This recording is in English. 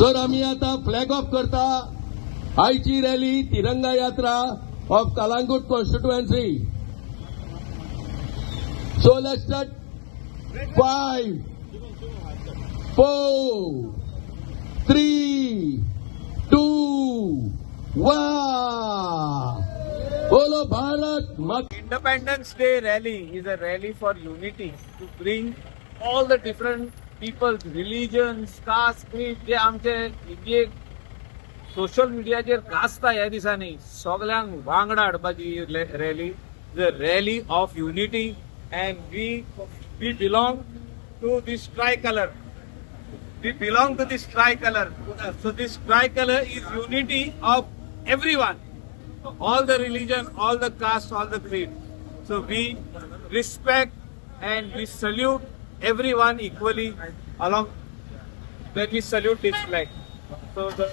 Sir आम्ही आता flag of करता आयची रॅली तिरंगा यात्रा of Calangute constituency. So let's start. 5, 4, 3, 2, 1. बोलो भारत माता. Independence Day rally is a rally for unity to bring all the different peoples, religions, caste, creed जे आमचे जे सोशल मिडियाचेर गाजता ह्या दिसांनी सगळ्यांक वांगडा हाडपाची rally, the rally of unity. And we belong to this tricolour. We belong to this tricolor. So this tricolor is unity of everyone, all the religion, all the caste, all the creed. So we respect and we salute everyone equally along when we salute this flag. So the